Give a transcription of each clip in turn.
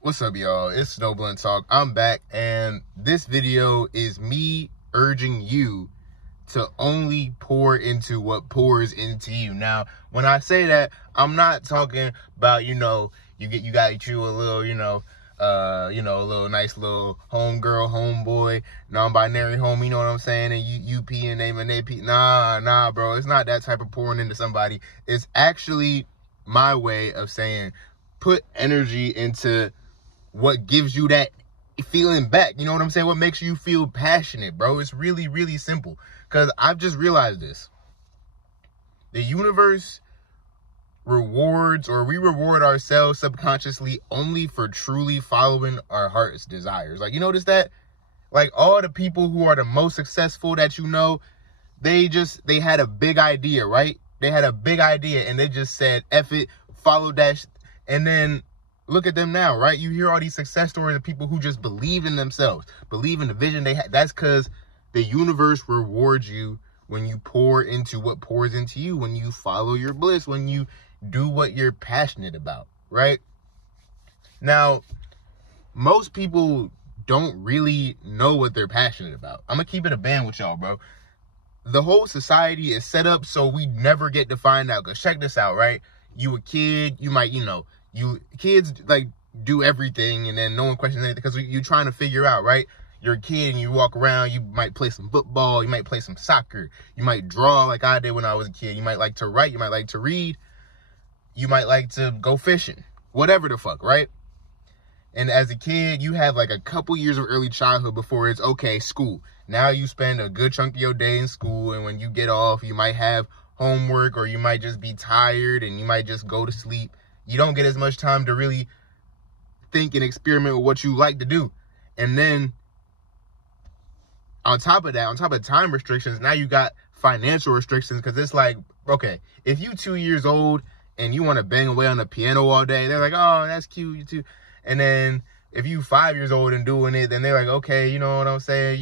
What's up, y'all? It's Snowblunt Talk. I'm back, and this video is me urging you to only pour into what pours into you. Now, when I say that, I'm not talking about, you got you a little, a little nice little homegirl, homeboy, non-binary home, you know what I'm saying? And you P and name and AP. Nah, bro. It's not that type of pouring into somebody. It's actually my way of saying put energy into what gives you that feeling back. You know what I'm saying? What makes you feel passionate, bro? It's really, really simple. Because I've just realized this. The universe rewards, or we reward ourselves subconsciously only for truly following our heart's desires. Like, you notice that? Like, all the people who are the most successful that you know, they had a big idea, right? They had a big idea and they just said, F it, follow that. And then look at them now, right? You hear all these success stories of people who just believe in themselves, believe in the vision they had. That's because the universe rewards you when you pour into what pours into you, when you follow your bliss, when you do what you're passionate about, right? Now, most people don't really know what they're passionate about. I'm going to keep it a band with y'all, bro. The whole society is set up so we never get to find out. Because check this out, right? You a kid, you might, kids like do everything and then no one questions anything because you're trying to figure out, right? You're a kid and you walk around, you might play some football, you might play some soccer, you might draw like I did when I was a kid, you might like to write, you might like to read, you might like to go fishing, whatever the fuck, right? And as a kid, you have like a couple years of early childhood before it's okay, school. Now you spend a good chunk of your day in school, and when you get off, you might have homework, or you might just be tired and you might just go to sleep. You don't get as much time to really think and experiment with what you like to do. And then on top of that, on top of time restrictions, now you got financial restrictions, because it's like, okay, if you 2 years old and you want to bang away on the piano all day, they're like, oh, that's cute, you too. And then if you 5 years old and doing it, then they're like, okay, you know what I'm saying?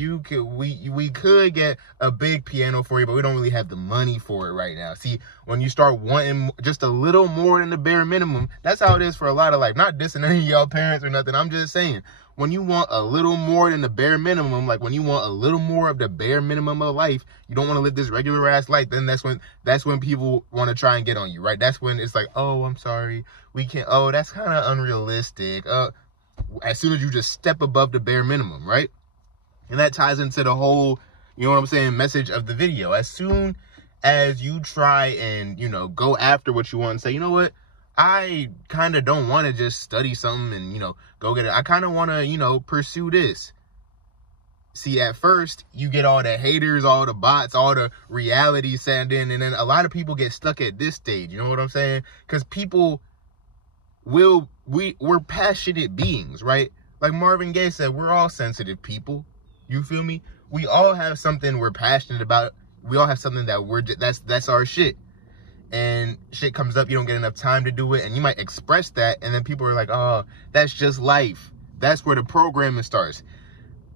We could get a big piano for you, but we don't really have the money for it right now. See, when you start wanting just a little more than the bare minimum, that's how it is for a lot of life. Not dissing any of y'all parents or nothing. I'm just saying, when you want a little more than the bare minimum, like when you want a little more of the bare minimum of life, you don't want to live this regular ass life, then that's when people want to try and get on you, right? That's when it's like, oh, I'm sorry, we can't, oh, that's kind of unrealistic. As soon as you just step above the bare minimum, right? And that ties into the whole, you know what I'm saying, message of the video. As soon as you try and, go after what you want and say, you know what, I kind of don't want to just study something and, go get it. I kind of want to, pursue this. See, at first, you get all the haters, all the bots, all the reality sent in, and then a lot of people get stuck at this stage, you know what I'm saying? Because people we're passionate beings, right? Like Marvin Gaye said, we're all sensitive people. You feel me? We all have something we're passionate about. We all have something that that's our shit. And shit comes up, you don't get enough time to do it, and you might express that, and then people are like, oh, that's just life. That's where the programming starts.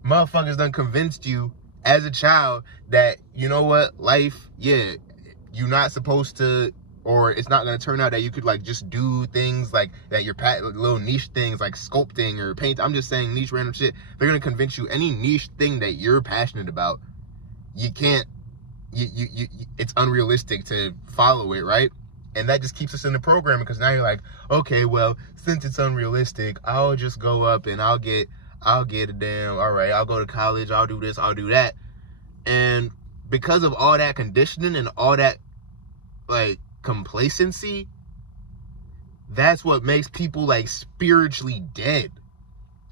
Motherfuckers done convinced you as a child that, you know what, life, yeah, you're not supposed to, or it's not going to turn out that you could like just do things like that, your little niche things like sculpting or paint. I'm just saying niche random shit. They're going to convince you any niche thing that you're passionate about, you can't, it's unrealistic to follow it, right? And that just keeps us in the program, because now you're like, okay, well, since it's unrealistic, I'll just go up and I'll get a damn, all right, I'll go to college, I'll do this, I'll do that. And because of all that conditioning and all that like complacency, that's what makes people like spiritually dead.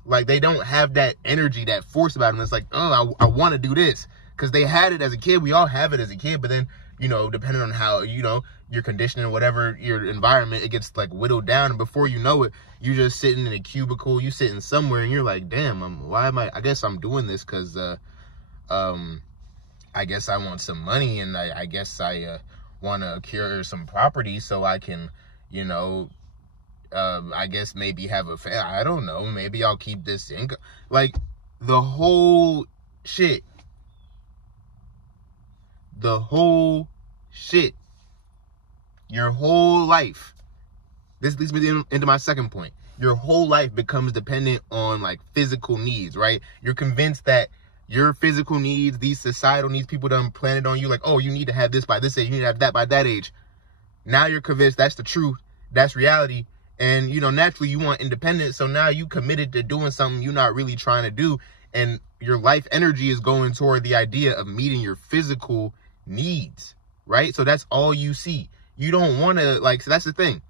Like they don't have that energy, that force about them. It's like, oh, I want to do this. Because they had it as a kid. We all have it as a kid. But then, depending on how, your conditioning, whatever your environment, it gets like whittled down. And before you know it, you're just sitting in a cubicle. You sitting somewhere and you're like, damn, why am I guess I'm doing this because, I guess I want some money. And I guess I want to acquire some property so I can, I guess maybe have a family. I don't know. Maybe I'll keep this income. Like the whole shit. Your whole life. This leads me into my second point. your whole life becomes dependent on like physical needs, right? You're convinced that your physical needs, these societal needs, people done planted on you, like, oh, you need to have this by this age, you need to have that by that age. Now you're convinced that's the truth, that's reality. And, you know, naturally you want independence. So now you committed to doing something you're not really trying to do. And your life energy is going toward the idea of meeting your physical needs, right? So that's all you see. You don't want to, like, so that's the thing.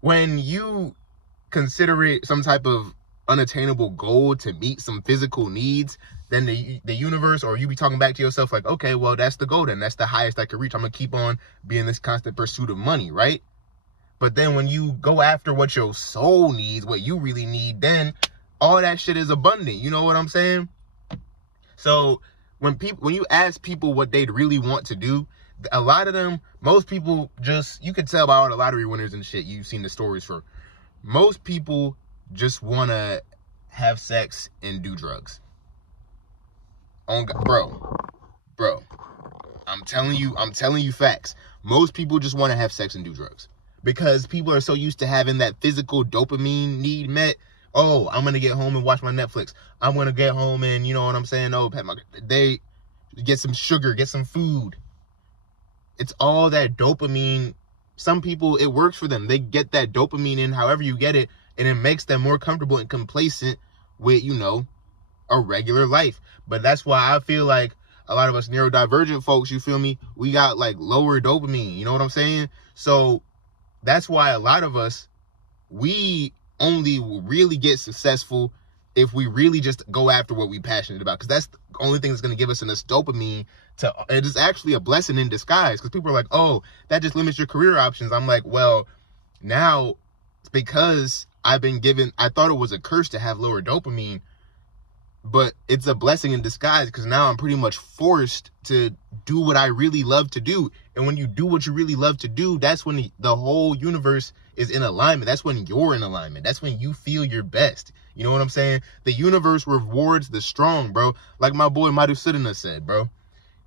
When you consider it some type of unattainable goal to meet some physical needs, then the universe, or you be talking back to yourself like, okay, well, that's the goal then. That's the highest I can reach. I'm going to keep on being this constant pursuit of money, right? But then when you go after what your soul needs, what you really need, then all that shit is abundant. You know what I'm saying? So when you ask people what they'd really want to do, a lot of them, most people just, you could tell by all the lottery winners and shit you've seen the stories for. Most people just want to have sex and do drugs. On God, bro, I'm telling you facts. Most people just want to have sex and do drugs because people are so used to having that physical dopamine need met. Oh, I'm going to get home and watch my Netflix. I'm going to get home and, you know what I'm saying? Oh, they get some sugar, get some food. It's all that dopamine. Some people, it works for them. They get that dopamine in however you get it, and it makes them more comfortable and complacent with, you know, a regular life. But that's why I feel like a lot of us neurodivergent folks, you feel me? We got like lower dopamine, you know what I'm saying? So that's why a lot of us, we only really get successful if we really just go after what we're passionate about, because that's the only thing that's going to give us enough dopamine to, it is actually a blessing in disguise, because people are like, oh, that just limits your career options. I'm like, well, now it's because I thought it was a curse to have lower dopamine, but it's a blessing in disguise, because now I'm pretty much forced to do what I really love to do. And when you do what you really love to do, that's when the whole universe is in alignment. That's when you're in alignment. That's when you feel your best. You know what I'm saying? The universe rewards the strong, bro. Like my boy Madhusudana said, bro.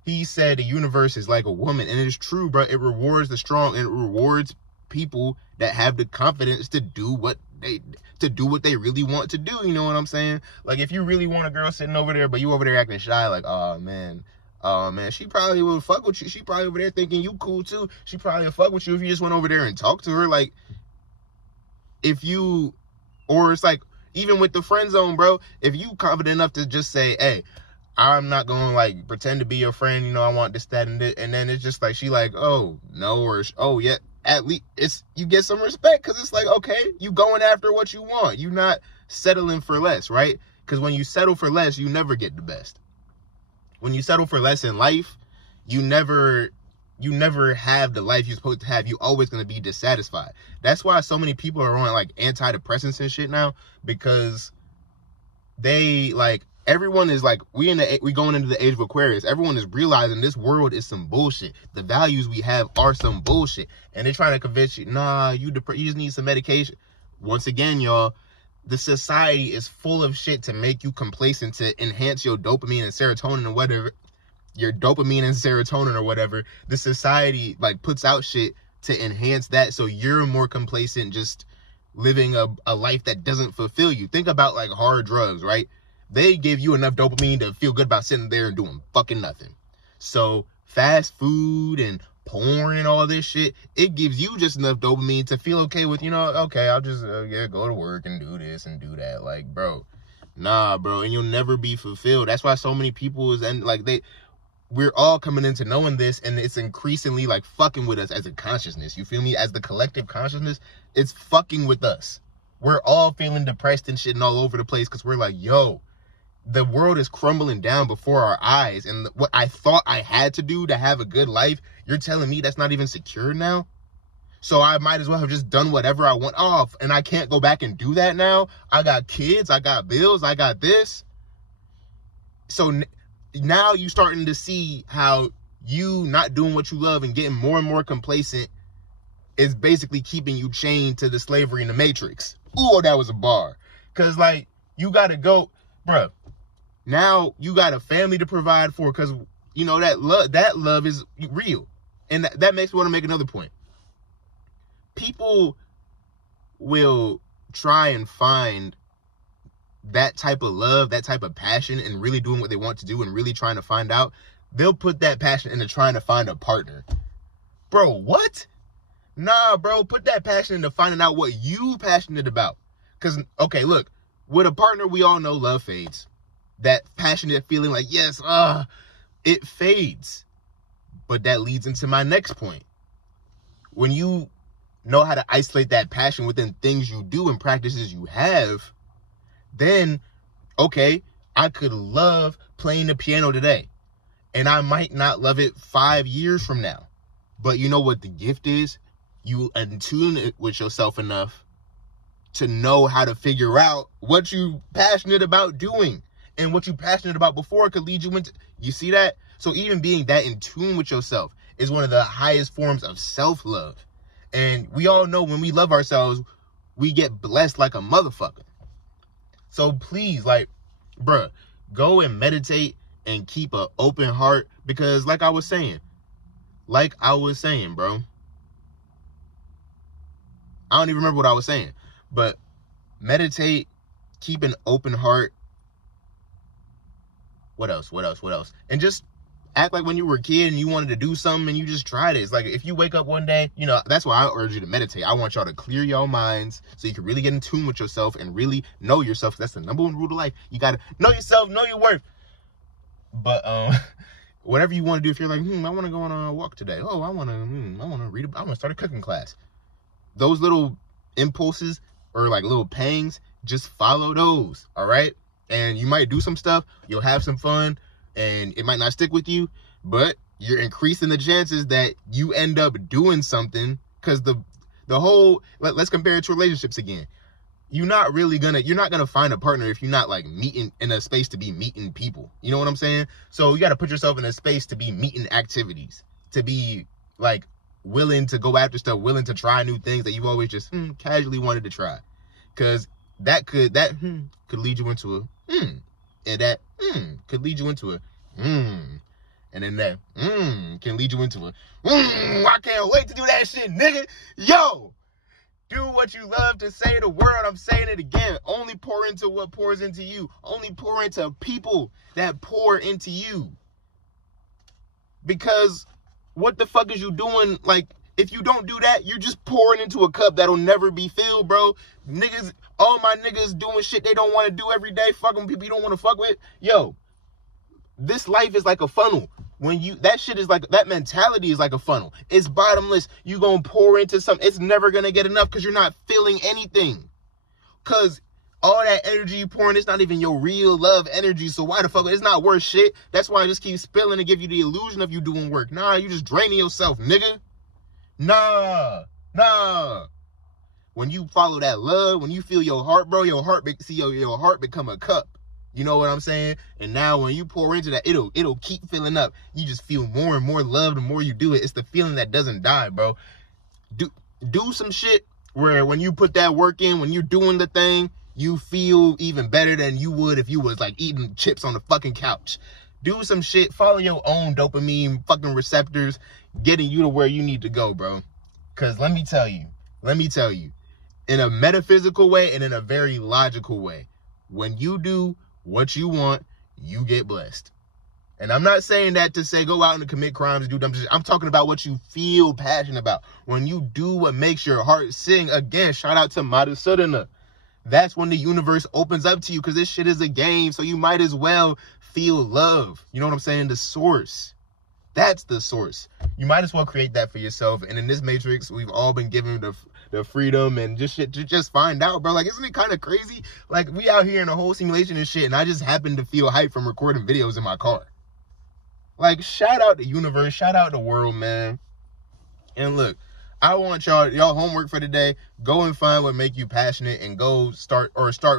He said the universe is like a woman, and it is true, bro. It rewards the strong, and it rewards people that have the confidence to do what they really want to do. You know what I'm saying? Like if you really want a girl sitting over there, but you over there acting shy, like, oh man, she probably would fuck with you. She probably over there thinking you cool too. She probably would fuck with you if you just went over there and talked to her. Like or it's like, even with the friend zone, bro, if you confident enough to just say, hey, I'm not going to like pretend to be your friend, you know, I want this, that, and this, and then it's just like, she like, oh, no, or, oh, yeah, at least you get some respect, because it's like, okay, you going after what you want. You not settling for less, right? Because when you settle for less, you never get the best. When you settle for less in life, you never have the life you're supposed to have. You're always going to be dissatisfied. That's why so many people are on like antidepressants and shit now, because they like, everyone is like, we going into the age of Aquarius. Everyone is realizing this world is some bullshit. The values we have are some bullshit. And they're trying to convince you, nah, you just need some medication. Once again, y'all, the society is full of shit to make you complacent, to enhance your dopamine and serotonin or whatever. Your dopamine and serotonin or whatever. The society like puts out shit to enhance that, so you're more complacent just living a life that doesn't fulfill you. Think about like hard drugs, right? They give you enough dopamine to feel good about sitting there and doing fucking nothing. So fast food and porn and all this shit, it gives you just enough dopamine to feel okay with, you know, okay, I'll just go to work and do this and do that. Like, bro, nah, bro, and you'll never be fulfilled. That's why so many people we're all coming into knowing this, and it's increasingly like fucking with us as a consciousness. You feel me? As the collective consciousness, it's fucking with us. We're all feeling depressed and shit and all over the place, because we're like, yo, the world is crumbling down before our eyes, and what I thought I had to do to have a good life, you're telling me that's not even secure now? So I might as well have just done whatever I want off, and I can't go back and do that now? I got kids, I got bills, I got this. So now you starting to see how you not doing what you love and getting more and more complacent is basically keeping you chained to the slavery in the matrix. Ooh, that was a bar. Because like, you got to go, bruh. Now you got a family to provide for, because you know that love is real. And that makes me want to make another point. People will try and find that type of love, that type of passion, and really doing what they want to do and really trying to find out, they'll put that passion into trying to find a partner. Bro, what? Nah, bro, put that passion into finding out what you passionate about. Because, okay, look, with a partner, we all know love fades. That passionate feeling like, yes, it fades. But that leads into my next point. When you know how to isolate that passion within things you do and practices you have, then, okay, I could love playing the piano today, and I might not love it 5 years from now. But you know what the gift is? You attune it with yourself enough to know how to figure out what you passionate about doing, and what you passionate about before could lead you into, you see that? So even being that in tune with yourself is one of the highest forms of self-love. And we all know when we love ourselves, we get blessed like a motherfucker. So please, like, bruh, go and meditate and keep an open heart, because like I was saying, bro, I don't even remember what I was saying, but meditate, keep an open heart. What else? And just act like when you were a kid and you wanted to do something and you just tried it. It's like if you wake up one day, you know, that's why I urge you to meditate. I want y'all to clear your minds so you can really get in tune with yourself and really know yourself. That's the number one rule of life. You got to know yourself, know your worth. But whatever you want to do, if you're like, I want to go on a walk today. Oh, I want to read. I want to start a cooking class. Those little impulses or like little pangs, just follow those, all right? And you might do some stuff, you'll have some fun, and it might not stick with you, but you're increasing the chances that you end up doing something. Because the whole, let's compare it to relationships again. You're not gonna find a partner if you're not like meeting in a space to be meeting people. You know what I'm saying? So you got to put yourself in a space to be meeting activities, to be like willing to go after stuff, willing to try new things that you've always just casually wanted to try. Because that could lead you into a and that could lead you into a and then that can lead you into a I can't wait to do that shit, nigga. Yo, do what you love to say the word. I'm saying it again. Only pour into what pours into you. Only pour into people that pour into you. Because what the fuck is you doing? Like, if you don't do that, you're just pouring into a cup that'll never be filled, bro. Niggas, all my niggas doing shit they don't want to do every day, fucking people you don't want to fuck with. Yo, this life is like a funnel. That mentality is like a funnel. It's bottomless. You gonna pour into something. It's never gonna get enough because you're not feeling anything. Because all that energy you pouring, it's not even your real love energy. So why the fuck? It's not worth shit. That's why I just keep spilling to give you the illusion of you doing work. Nah, you just draining yourself, nigga. Nah. When you follow that love, when you feel your heart, bro, your heart become a cup. You know what I'm saying? And now when you pour into that, it'll keep filling up. You just feel more and more love the more you do it. It's the feeling that doesn't die, bro. Do some shit where when you put that work in, when you're doing the thing, you feel even better than you would if you was like eating chips on the fucking couch. Do some shit. Follow your own dopamine fucking receptors, getting you to where you need to go, bro. Because let me tell you, in a metaphysical way and in a very logical way, when you do what you want, you get blessed. And I'm not saying that to say go out and commit crimes and do dumb shit. I'm talking about what you feel passionate about. When you do what makes your heart sing, again, shout out to Madhusudana. That's when the universe opens up to you, because this shit is a game. So you might as well feel love. You know what I'm saying? The source. That's the source. You might as well create that for yourself. And in this matrix, we've all been given the freedom and just shit to just find out, bro. Like, isn't it kind of crazy? Like, we out here in a whole simulation and shit, and I just happen to feel hype from recording videos in my car. Like, shout out the universe, shout out the world, man. And look, I want y'all homework for today. Go and find what make you passionate and go start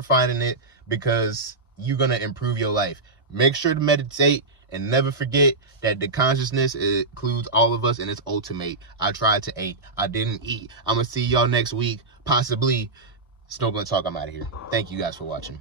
finding it, because you're going to improve your life. Make sure to meditate and never forget that the consciousness includes all of us and it's ultimate. I tried to eat. I didn't eat. I'm going to see y'all next week. Possibly. Snowblunt Talk, I'm out of here. Thank you guys for watching.